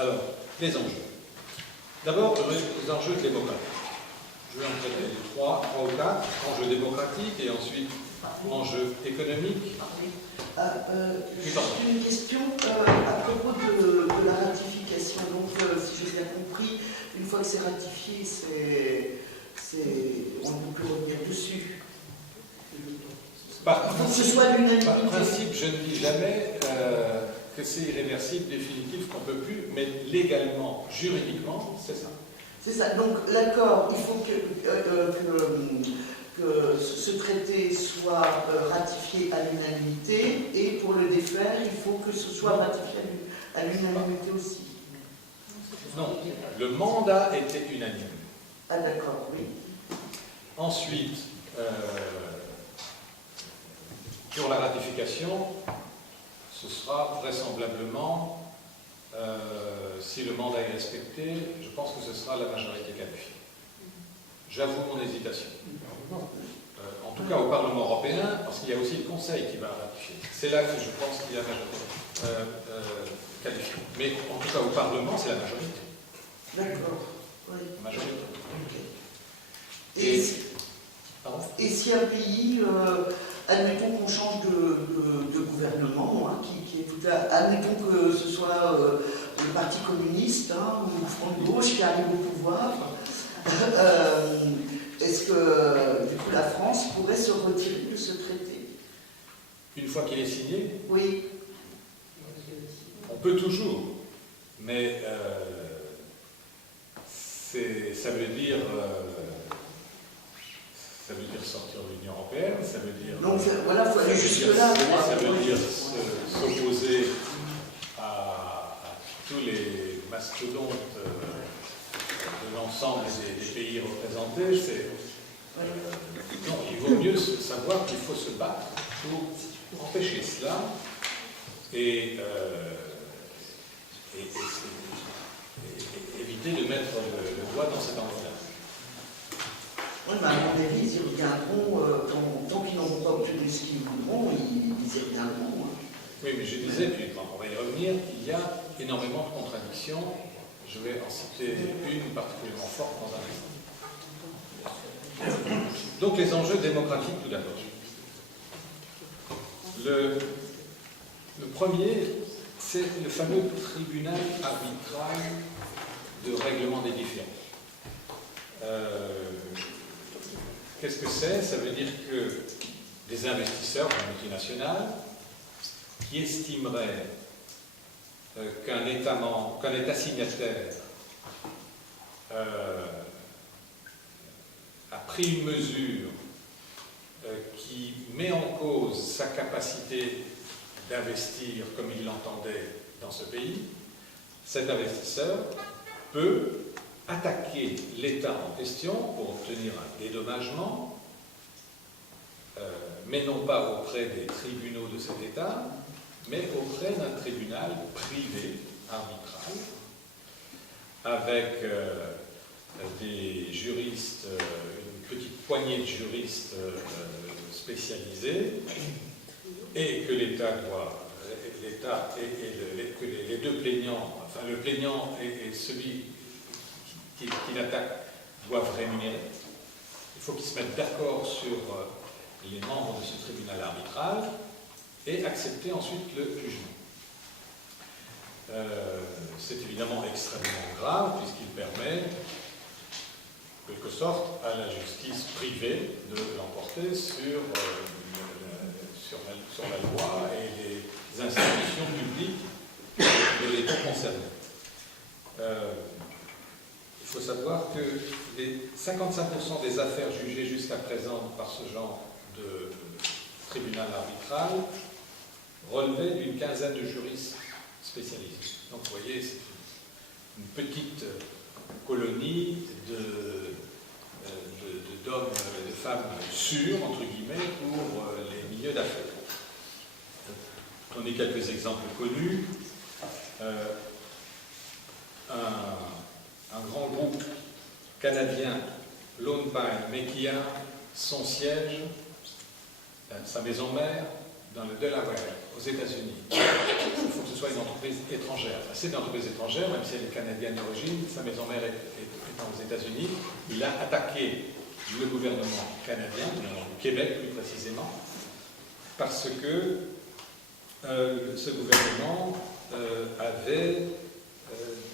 Alors, les enjeux. D'abord, les enjeux démocratiques. Je vais en traiter trois ou quatre. Enjeux démocratiques et ensuite enjeux économiques. Juste une question à propos de la ratification. Donc, si j'ai bien compris, une fois que c'est ratifié, on ne peut plus revenir dessus. Par Il faut que ce soit l'unanimité. Par principe, je ne dis jamais que c'est irréversible, définitif, qu'on ne peut plus, mais légalement, juridiquement, c'est ça. C'est ça. Donc, l'accord, il faut que ce traité soit ratifié à l'unanimité, et pour le défaire, il faut que ce soit ratifié à l'unanimité aussi. Non, le mandat était unanime. Ah d'accord, oui. Ensuite, pour la ratification, ce sera vraisemblablement, si le mandat est respecté, je pense que ce sera la majorité qualifiée. J'avoue mon hésitation. En tout cas au Parlement européen, parce qu'il y a aussi le Conseil qui va ratifier. C'est là que je pense qu'il y a la majorité qualifiée. Mais en tout cas au Parlement, c'est la majorité. D'accord, oui. La majorité. Okay. Et si un pays, admettons qu'on change de gouvernement, hein, qui est tout à, admettons que ce soit le Parti communiste ou le Front de gauche qui arrive au pouvoir, est-ce que du coup la France pourrait se retirer de ce traité? Une fois qu'il est signé? Oui. On peut toujours, mais ça veut dire sortir de l'Union européenne, ça veut dire... Donc voilà, il faut aller jusque-là. Ça veut dire s'opposer à tous les mastodontes de l'ensemble des pays représentés. Non, il vaut mieux savoir qu'il faut se battre pour empêcher cela et éviter de mettre le doigt dans cet engrenage. Oui, mais à mon avis, ils y reviendront, tant qu'ils n'auront pas obtenu ce qu'ils voudront, ils y reviendront. Hein. Oui, mais je disais, puis on va y revenir, il y a énormément de contradictions. Je vais en citer une particulièrement forte dans un instant. Donc les enjeux démocratiques tout d'abord. Le premier, c'est le fameux tribunal arbitral de règlement des différends. Qu'est-ce que c'est? Ça veut dire que des investisseurs multinationales qui estimeraient qu'un État signataire a pris une mesure qui met en cause sa capacité d'investir comme il l'entendait dans ce pays, cet investisseur peut attaquer l'État en question pour obtenir un dédommagement, mais non pas auprès des tribunaux de cet État, mais auprès d'un tribunal privé arbitral, avec des juristes, une petite poignée de juristes spécialisés, et que l'État que les deux plaignants, enfin le plaignant et celui qui l'attaque doivent rémunérer. Il faut qu'ils se mettent d'accord sur les membres de ce tribunal arbitral et accepter ensuite le jugement. C'est évidemment extrêmement grave puisqu'il permet, en quelque sorte, à la justice privée de l'emporter sur la loi et les institutions publiques de l'État concerné. Il faut savoir que les 55% des affaires jugées jusqu'à présent par ce genre de tribunal arbitral relevaient d'une quinzaine de juristes spécialisés. Donc vous voyez, c'est une petite colonie d'hommes et de femmes sûrs, entre guillemets, pour les milieux d'affaires. On a quelques exemples connus. Un grand groupe canadien, Lone Pine, mais qui a son siège, sa maison mère, dans le Delaware, aux États-Unis. Il faut que ce soit une entreprise étrangère. Enfin, c'est une entreprise étrangère, même si elle est canadienne d'origine, sa maison mère étant aux États-Unis. Il a attaqué le gouvernement canadien, au Québec plus précisément, parce que ce gouvernement avait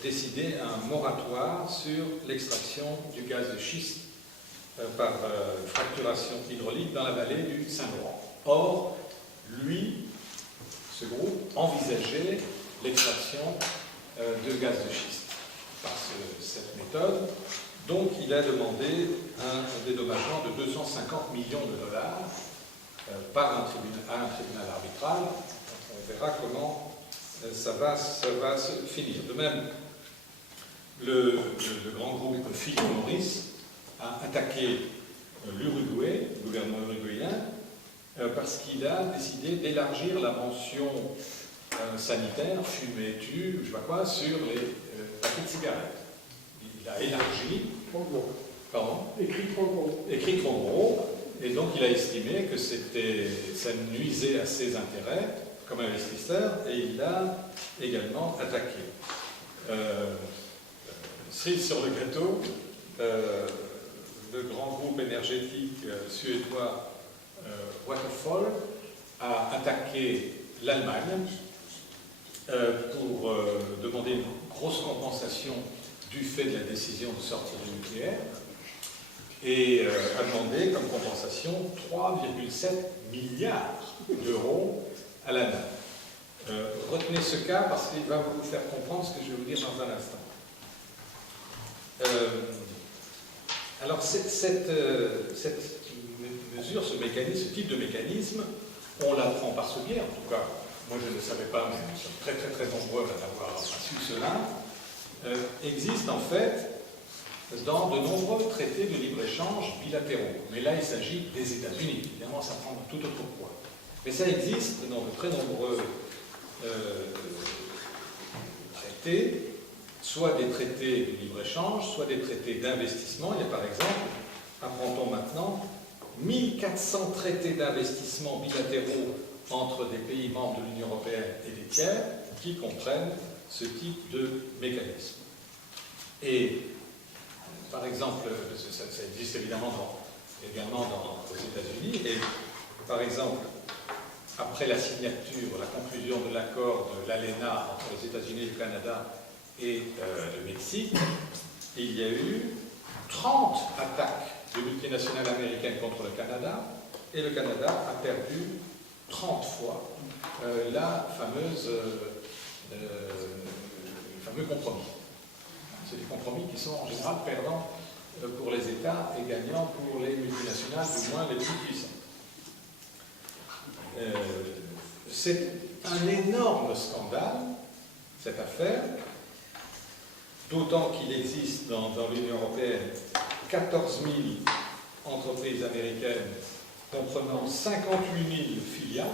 décidé un moratoire sur l'extraction du gaz de schiste par fracturation hydraulique dans la vallée du Saint-Laurent. Or, lui, ce groupe, envisageait l'extraction de gaz de schiste par cette méthode. Donc, il a demandé un dédommagement de 250 millions de dollars à un tribunal arbitral. On verra comment ça va se finir. De même, le grand groupe Philip Morris a attaqué l'Uruguay, le gouvernement uruguayen, parce qu'il a décidé d'élargir la mention sanitaire, fumée, tue, je sais pas quoi, sur les paquets de cigarettes. Il a élargi. Trop gros. Pardon ? Écrit trop gros. Écrit trop gros, et donc il a estimé que ça nuisait à ses intérêts comme investisseur, et il l'a également attaqué. Cerise sur le gâteau, le grand groupe énergétique suédois Vattenfall a attaqué l'Allemagne pour demander une grosse compensation du fait de la décision de sortir du nucléaire et a demandé comme compensation 3,7 milliards d'euros à l'année. Retenez ce cas parce qu'il va vous faire comprendre ce que je vais vous dire dans un instant. Alors cette mesure, ce mécanisme, ce type de mécanisme, on l'apprend par ce biais, en tout cas, moi je ne le savais pas, mais nous sommes très très très nombreux à avoir su cela, existe en fait dans de nombreux traités de libre-échange bilatéraux. Mais là, il s'agit des États-Unis. Évidemment, ça prend tout autre poids. Mais ça existe dans de très nombreux traités, soit des traités de libre-échange, soit des traités d'investissement. Il y a par exemple, apprend-on maintenant, 1400 traités d'investissement bilatéraux entre des pays membres de l'Union européenne et des tiers qui comprennent ce type de mécanisme. Et par exemple, ça existe évidemment également aux États-Unis, et par exemple, après la signature, la conclusion de l'accord de l'ALENA entre les États-Unis, le Canada et le Mexique, il y a eu 30 attaques de multinationales américaines contre le Canada, et le Canada a perdu 30 fois le fameux compromis. C'est des compromis qui sont en général perdants pour les États et gagnants pour les multinationales, du moins les plus puissantes. C'est un énorme scandale, cette affaire, d'autant qu'il existe dans l'Union européenne 14 000 entreprises américaines comprenant 58 000 filiales,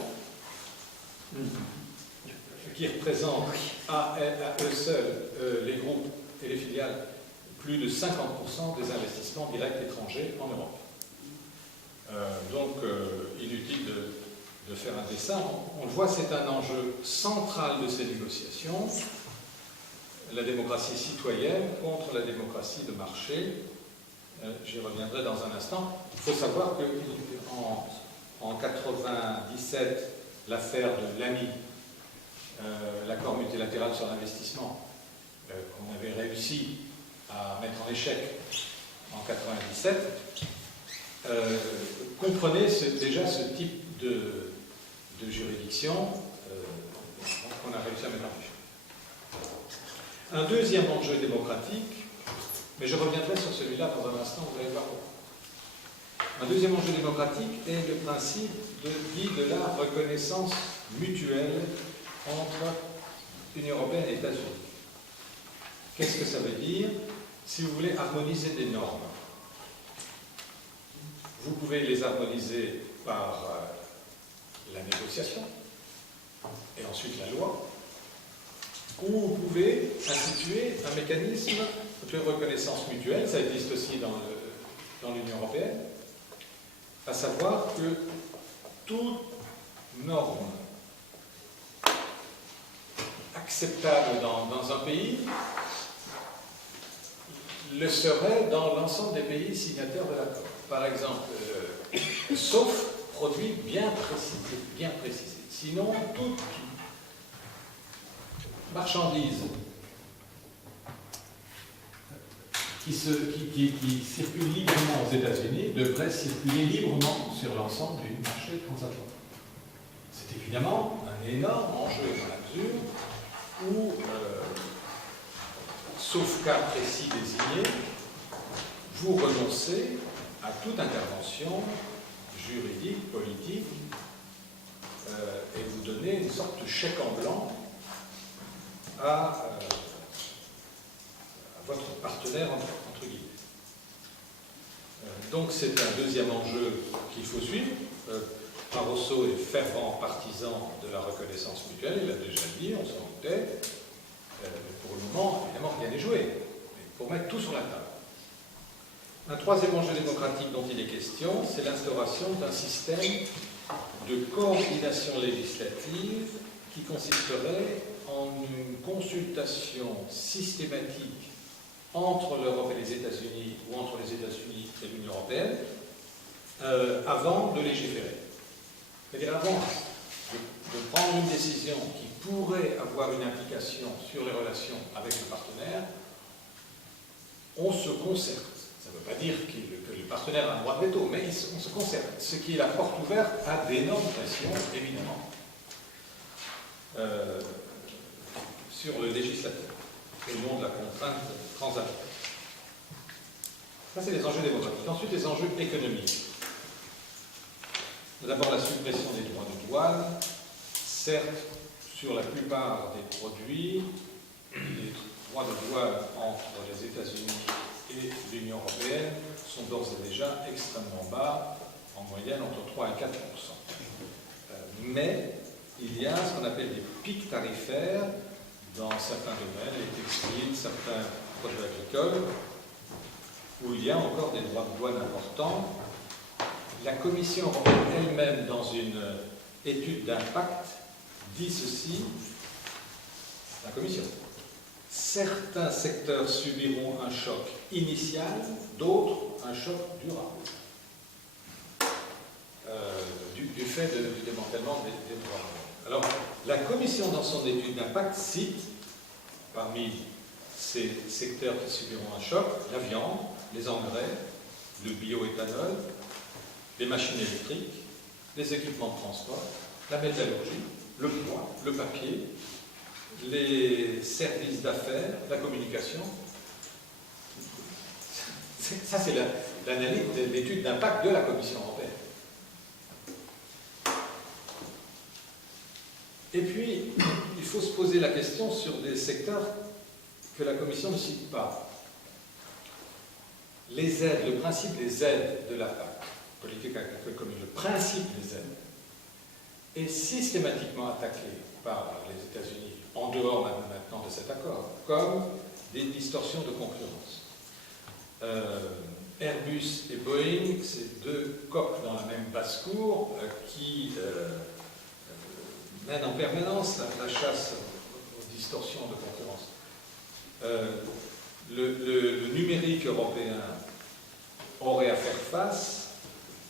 ce qui représente à eux seuls, les groupes et les filiales, plus de 50% des investissements directs étrangers en Europe. Donc, inutile de faire un dessin. On le voit, c'est un enjeu central de ces négociations, la démocratie citoyenne contre la démocratie de marché. J'y reviendrai dans un instant. Il faut savoir qu'en 1997, l'affaire de l'AMI, l'accord multilatéral sur l'investissement, qu'on avait réussi à mettre en échec en 1997, comprenait déjà ce type de juridiction qu'on a réussi à mettre en échec. Un deuxième enjeu démocratique, mais je reviendrai sur celui-là dans un instant, vous allez voir pourquoi. Un deuxième enjeu démocratique est le principe dit de la reconnaissance mutuelle entre l'Union européenne et les États-Unis. Qu'est-ce que ça veut dire? Si vous voulez harmoniser des normes, vous pouvez les harmoniser par la négociation et ensuite la loi, ou vous pouvez instituer un mécanisme de reconnaissance mutuelle, ça existe aussi dans l'Union européenne, à savoir que toute norme acceptable dans un pays le serait dans l'ensemble des pays signataires de l'accord. Par exemple, sauf produits bien précisés. Sinon, toute marchandise qui circule librement aux États-Unis devrait circuler librement sur l'ensemble du marché transatlantique. C'est évidemment un énorme enjeu dans la mesure où, sauf cas précis désigné, vous renoncez à toute intervention juridique, politique, et vous donnez une sorte de chèque en blanc à votre partenaire, entre guillemets. Donc c'est un deuxième enjeu qu'il faut suivre. Barroso est fervent partisan de la reconnaissance mutuelle, il l'a déjà dit, on s'en doutait. Pour le moment, évidemment, rien n'est joué. Mais pour mettre tout sur la table. Un troisième enjeu démocratique dont il est question, c'est l'instauration d'un système de coordination législative qui consisterait en une consultation systématique entre l'Europe et les États-Unis, ou entre les États-Unis et l'Union européenne, avant de légiférer. C'est-à-dire avant de prendre une décision qui pourrait avoir une implication sur les relations avec le partenaire, on se concerte. Ça ne veut pas dire que le partenaire a un droit de veto, mais on se concerte, ce qui est la porte ouverte à d'énormes pressions, évidemment, sur le législateur, au nom de la contrainte transatlantique. Ça, c'est les enjeux démocratiques. Ensuite, les enjeux économiques. D'abord, la suppression des droits de douane. Certes, sur la plupart des produits, les droits de douane entre les États-Unis et l'Union européenne sont d'ores et déjà extrêmement bas, en moyenne entre 3 et 4%. Mais il y a ce qu'on appelle des pics tarifaires dans certains domaines, les textiles, certains produits agricoles, où il y a encore des droits de douane importants. La Commission européenne elle-même, dans une étude d'impact, dit ceci, la Commission. Certains secteurs subiront un choc initial, d'autres un choc durable, du fait du démantèlement des droits. Alors, la Commission, dans son étude d'impact, cite, parmi ces secteurs qui subiront un choc, la viande, les engrais, le bioéthanol, les machines électriques, les équipements de transport, la métallurgie, le bois, le papier, les services d'affaires, la communication. Ça, c'est l'analyse de l'étude d'impact de la Commission européenne. Et puis, il faut se poser la question sur des secteurs que la Commission ne cite pas. Les aides, le principe des aides de la PAC, politique agricole commune, le principe des aides, est systématiquement attaqué par les États-Unis, en dehors maintenant de cet accord, comme des distorsions de concurrence. Airbus et Boeing, c'est deux coqs dans la même basse-cour qui mènent en permanence la chasse aux distorsions de concurrence. Le numérique européen aurait à faire face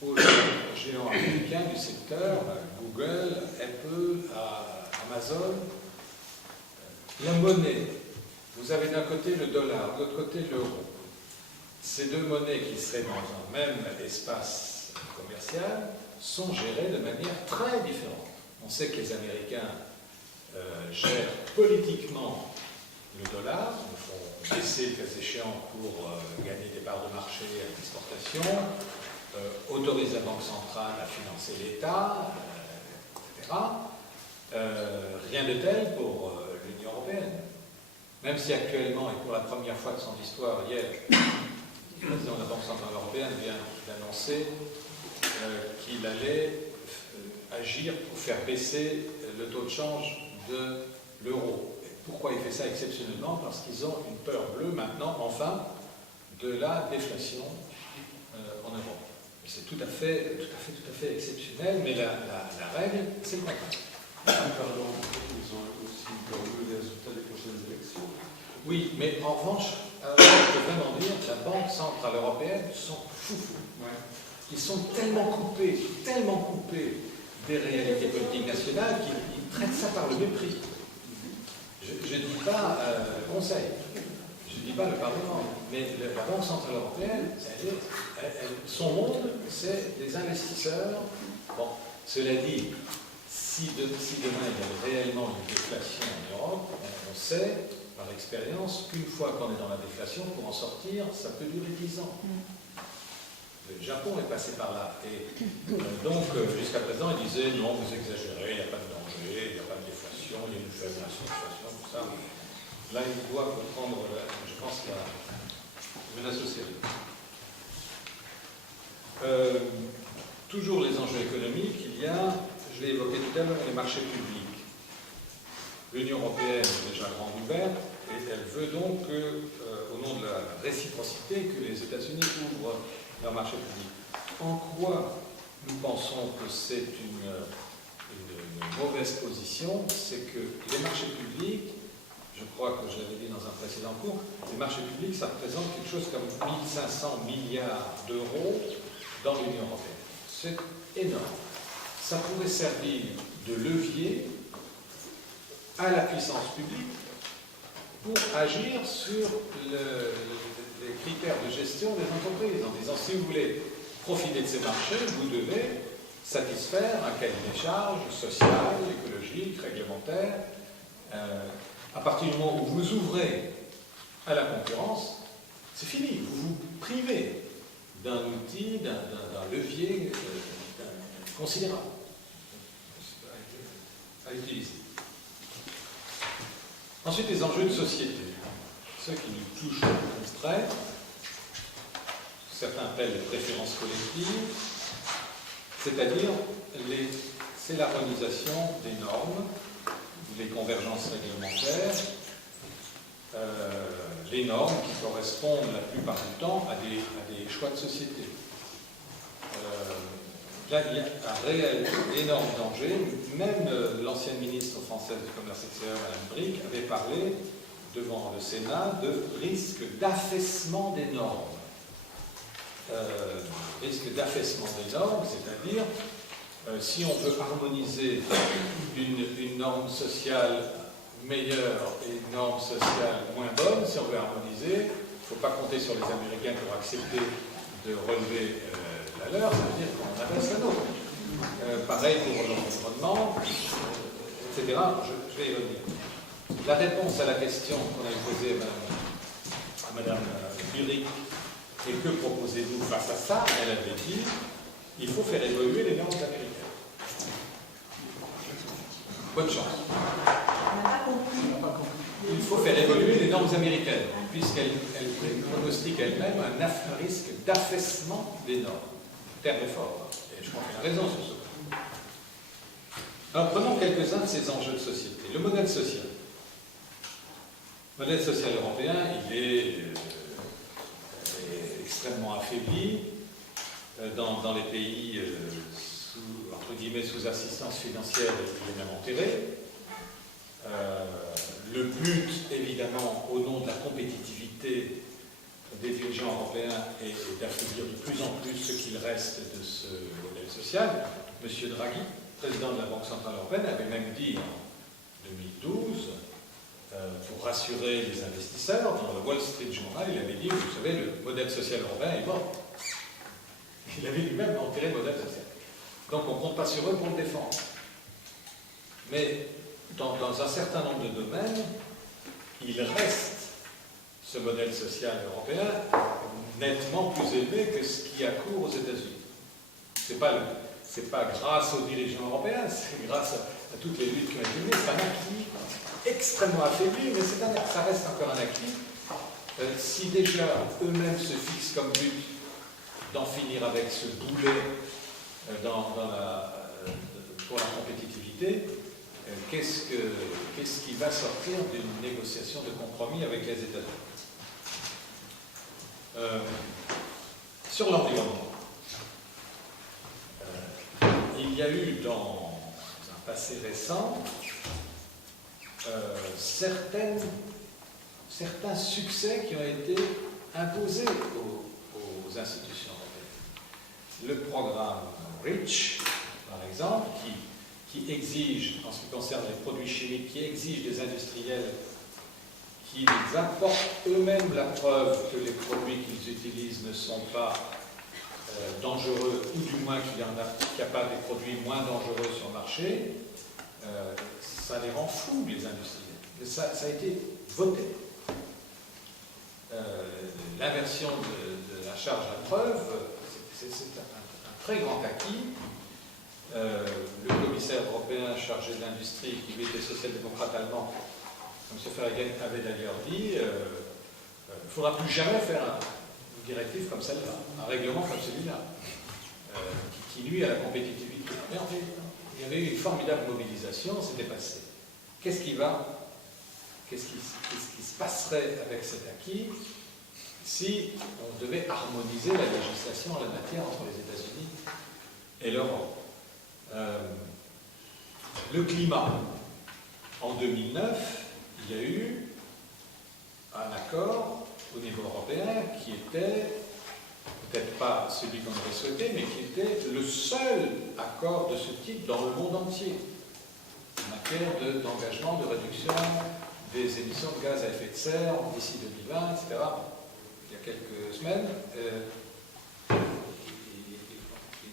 aux géants américains du secteur, Google, Apple, Amazon. La monnaie, vous avez d'un côté le dollar, de l'autre côté l'euro. Ces deux monnaies qui seraient dans un même espace commercial sont gérées de manière très différente. On sait que les Américains gèrent politiquement le dollar, ils font baisser le cas échéant pour gagner des parts de marché à l'exportation, autorisent la Banque centrale à financer l'État, etc. Rien de tel pour l'Union européenne. Même si actuellement, et pour la première fois de son histoire, hier, le président de la Banque centrale européenne vient d'annoncer qu'il allait agir pour faire baisser le taux de change de l'euro. Pourquoi il fait ça exceptionnellement? Parce qu'ils ont une peur bleue maintenant, enfin, de la déflation en Europe. C'est tout à fait exceptionnel, mais la règle, c'est le contraire. Pardon, ils ont aussi les résultats des prochaines élections. Oui, mais en revanche, je peux vraiment dire que la Banque Centrale Européenne sont foufous. Ils sont tellement coupés des réalités politiques nationales qu'ils traitent ça par le mépris. Je ne dis pas le Conseil, je ne dis pas le Parlement, mais la Banque Centrale Européenne, son monde, c'est des investisseurs. Bon, cela dit, si demain il y avait réellement une déflation en Europe, on sait par expérience qu'une fois qu'on est dans la déflation, pour en sortir, ça peut durer 10 ans. Le Japon est passé par là. Et donc, jusqu'à présent, ils disaient non, vous exagérez, il n'y a pas de danger, il n'y a pas de déflation, il y a une faible inflation, tout ça. Là, ils doivent prendre, je pense, la menace au sérieux. Toujours les enjeux économiques, il y a, je l'ai évoqué tout à l'heure, les marchés publics. L'Union européenne est déjà grande ouverte et elle veut donc, au nom de la réciprocité, que les États-Unis ouvrent leur marché public. En quoi nous pensons que c'est une mauvaise position? C'est que les marchés publics, je crois que je l'avais dit dans un précédent cours, les marchés publics, ça représente quelque chose comme 1500 milliards d'euros dans l'Union européenne. C'est énorme. Ça pourrait servir de levier à la puissance publique pour agir sur les critères de gestion des entreprises, en disant si vous voulez profiter de ces marchés, vous devez satisfaire un cahier des charges social, écologique, réglementaire. À partir du moment où vous ouvrez à la concurrence, c'est fini, vous vous privez d'un outil, d'un levier considérable à utiliser. Ensuite, les enjeux de société, ceux qui nous touchent de plus près, certains appellent les préférences collectives, c'est-à-dire c'est l'harmonisation des normes, les convergences réglementaires, les normes qui correspondent la plupart du temps à des choix de société. Là, il y a un réel, énorme danger. Même l'ancienne ministre française du Commerce extérieur, Mme Brick, avait parlé devant le Sénat de risque d'affaissement des normes. Risque d'affaissement des normes, c'est-à-dire si on veut harmoniser une norme sociale meilleure et une norme sociale moins bonne, si on veut harmoniser, il ne faut pas compter sur les Américains pour accepter de relever la leur, ça veut dire qu'on abaisse la nôtre. Pareil pour l'environnement, etc. Je vais y revenir. La réponse à la question qu'on avait posée à Mme Burrick, et que proposez-vous face à ça, elle avait dit il faut faire évoluer les normes américaines. Bonne chance. On n'a pas compris. Il faut faire évoluer les normes américaines, puisqu'elle pronostique elle-même un risque d'affaissement des normes. Terme fort, et je crois qu'elle a raison sur ce point. Alors prenons quelques-uns de ces enjeux de société. Le modèle social. Le modèle social européen, il est extrêmement affaibli dans les pays entre guillemets sous assistance financière, il est même enterré. Le but, évidemment, au nom de la compétitivité des dirigeants européens est d'affaiblir de plus en plus ce qu'il reste de ce modèle social. M. Draghi, président de la Banque Centrale Européenne, avait même dit en 2012, pour rassurer les investisseurs, dans le Wall Street Journal, il avait dit, vous savez, le modèle social européen est mort. Il avait lui-même enterré le modèle social. Donc on ne compte pas sur eux pour le défendre. Mais dans un certain nombre de domaines, il reste ce modèle social européen nettement plus élevé que ce qui a cours aux États-Unis. Ce n'est pas grâce aux dirigeants européens, c'est grâce à toutes les luttes qui ont été menées. C'est un acquis extrêmement affaibli, mais ça reste encore un acquis. Si déjà eux-mêmes se fixent comme but d'en finir avec ce boulet pour la compétitivité, qu'est-ce qui va sortir d'une négociation de compromis avec les États-Unis? Sur l'environnement, il y a eu dans un passé récent certains succès qui ont été imposés aux institutions européennes. Le programme REACH, par exemple, qui exige, en ce qui concerne les produits chimiques, qui exige des industriels qu'ils apportent eux-mêmes la preuve que les produits qu'ils utilisent ne sont pas dangereux, ou du moins qu'il n'y a pas des produits moins dangereux sur le marché, ça les rend fous, les industriels. Mais ça a été voté. L'inversion de la charge à preuve, c'est un très grand acquis. Le commissaire européen chargé de l'industrie, qui lui était social-démocrate allemand, M. Verheugen, avait d'ailleurs dit il ne faudra plus jamais faire une directive comme celle-là, un règlement comme celui-là, qui nuit à la compétitivité. Mais en fait, il y avait eu une formidable mobilisation, c'était passé. Qu'est-ce qui se passerait avec cet acquis si on devait harmoniser la législation en la matière entre les États-Unis et l'Europe? Le climat. En 2009, il y a eu un accord au niveau européen qui était peut-être pas celui qu'on aurait souhaité, mais qui était le seul accord de ce type dans le monde entier en matière d'engagement de réduction des émissions de gaz à effet de serre d'ici 2020, etc. Il y a quelques semaines,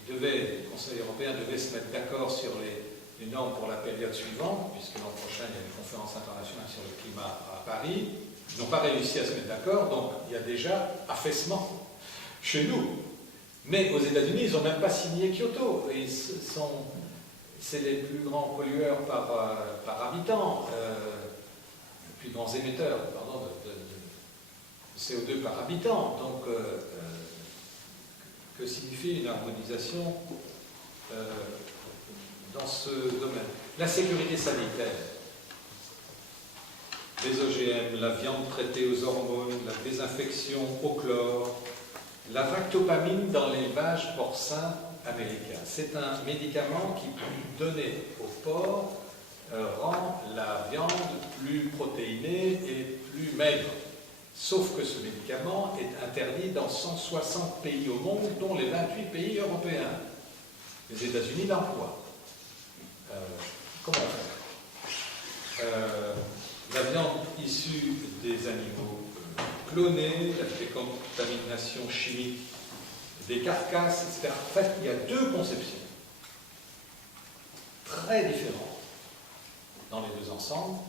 le Conseil européen devait se mettre d'accord sur les normes pour la période suivante, puisque l'an prochain, il y a une conférence internationale sur le climat à Paris. Ils n'ont pas réussi à se mettre d'accord, donc il y a déjà affaissement chez nous. Mais aux États-Unis, ils n'ont même pas signé Kyoto. C'est les plus grands pollueurs par habitant, les plus grands émetteurs, pardon, de CO2 par habitant. Donc, que signifie une harmonisation dans ce domaine? La sécurité sanitaire, les OGM, la viande traitée aux hormones, la désinfection au chlore, la ractopamine dans l'élevage porcin américain. C'est un médicament qui, donné au porc, rend la viande plus protéinée et plus maigre. Sauf que ce médicament est interdit dans 160 pays au monde, dont les 28 pays européens. Les États-Unis l'emploient. Comment faire? La viande issue des animaux clonés, la décontamination chimique des carcasses, etc. En fait, il y a deux conceptions très différentes dans les deux ensembles.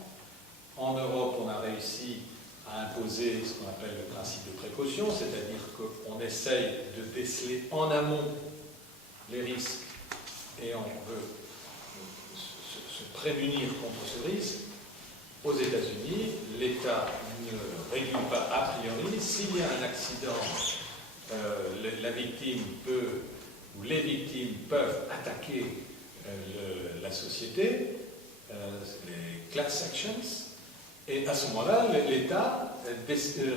En Europe, on a réussi à imposer ce qu'on appelle le principe de précaution, c'est-à-dire qu'on essaye de déceler en amont les risques et on veut se prémunir contre ce risque. Aux États-Unis, l'État ne régule pas a priori. S'il y a un accident, la victime peut, ou les victimes peuvent attaquer la société, les class actions, et à ce moment-là, l'État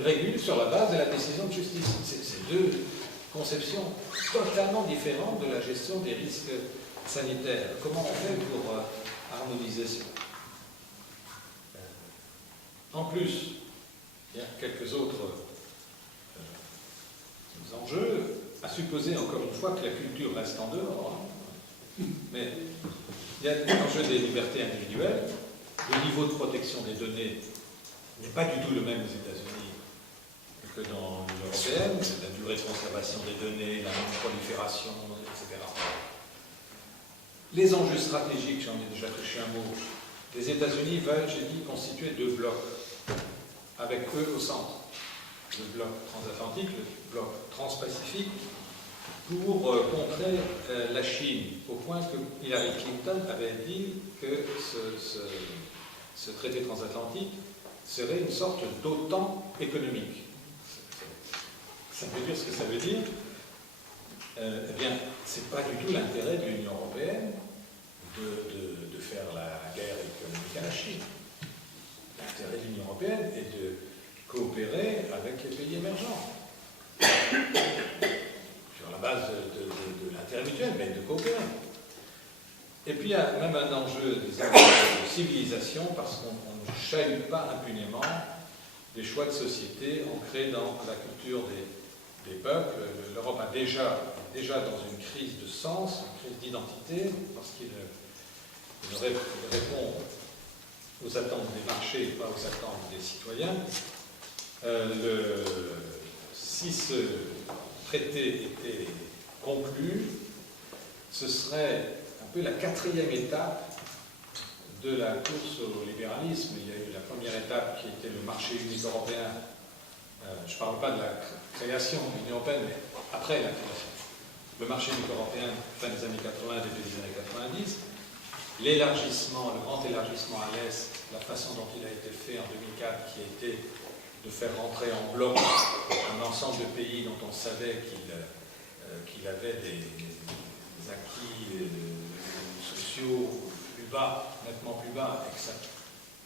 régule sur la base de la décision de justice. C'est deux conceptions totalement différentes de la gestion des risques sanitaires. Comment on fait pour harmoniser cela? En plus, il y a quelques autres enjeux, à supposer encore une fois que la culture reste en dehors. Mais il y a l'enjeu des libertés individuelles. Le niveau de protection des données n'est pas du tout le même aux États-Unis que dans l'Union européenne. La durée de conservation des données, la non-prolifération, etc. Les enjeux stratégiques, j'en ai déjà touché un mot. Les États-Unis veulent, j'ai dit, constituer deux blocs, avec eux au centre. Le bloc transatlantique, le bloc transpacifique, pour contrer la Chine, au point que Hillary Clinton avait dit que ce traité transatlantique serait une sorte d'OTAN économique. Ça veut dire ce que ça veut dire. Eh bien, ce n'est pas du tout l'intérêt de l'Union européenne de faire la guerre économique à la Chine. L'intérêt de l'Union européenne est de coopérer avec les pays émergents. Sur la base de l'intérêt mutuel, mais de coopérer. Et puis il y a même un enjeu de civilisation, parce qu'on ne chahute pas impunément des choix de société ancrés dans la culture des peuples. L'Europe est déjà dans une crise de sens, une crise d'identité, parce qu'il répond aux attentes des marchés et pas aux attentes des citoyens. Si ce traité était conclu, ce serait un peu la 4e étape de la course au libéralisme. Il y a eu la première étape qui était le marché unique européen. Je ne parle pas de la création de l'Union européenne, mais après la création. Le marché unique européen, fin des années 80, début des années 90. L'élargissement, le grand élargissement à l'Est, la façon dont il a été fait en 2004, qui a été de faire rentrer en bloc un ensemble de pays dont on savait qu'il avait des acquis sociaux plus bas, nettement plus bas, et que ça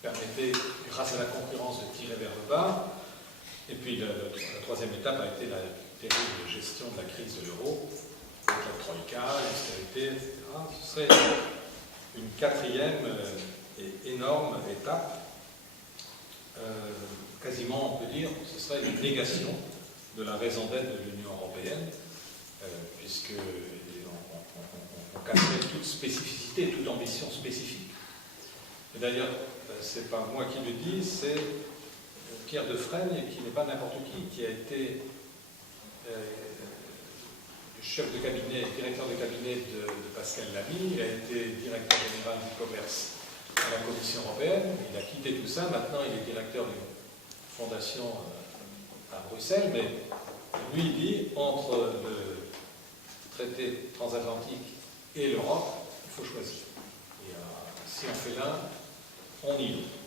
permettait, grâce à la concurrence, de tirer vers le bas. Et puis la 3e étape a été la terrible gestion de la crise de l'euro, avec la troïka, l'austérité, etc. Ce serait une 4e et énorme étape. Quasiment, on peut dire, ce serait une négation de la raison d'être de l'Union européenne, puisque on casserait toute spécificité, toute ambition spécifique. Et d'ailleurs, c'est pas moi qui le dis, c'est Pierre Defrenne, qui n'est pas n'importe qui a été chef de cabinet, directeur de cabinet de Pascal Lamy, il a été directeur général du commerce à la Commission européenne, il a quitté tout ça, maintenant il est directeur d'une fondation à Bruxelles, mais lui il dit, entre le traité transatlantique et l'Europe, il faut choisir. Et si on fait l'un, on y est.